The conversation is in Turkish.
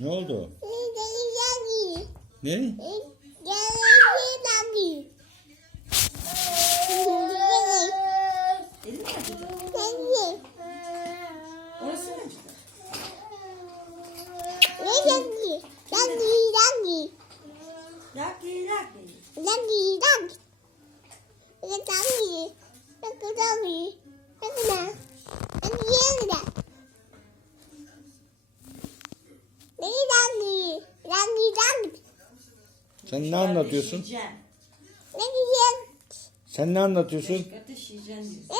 Ne oldu? Ne? Thank you. Sen ne anlatıyorsun? Ne diyeceğim? Sen ne anlatıyorsun? Kaşık ateş yiyeceğim diyorsun. Ee,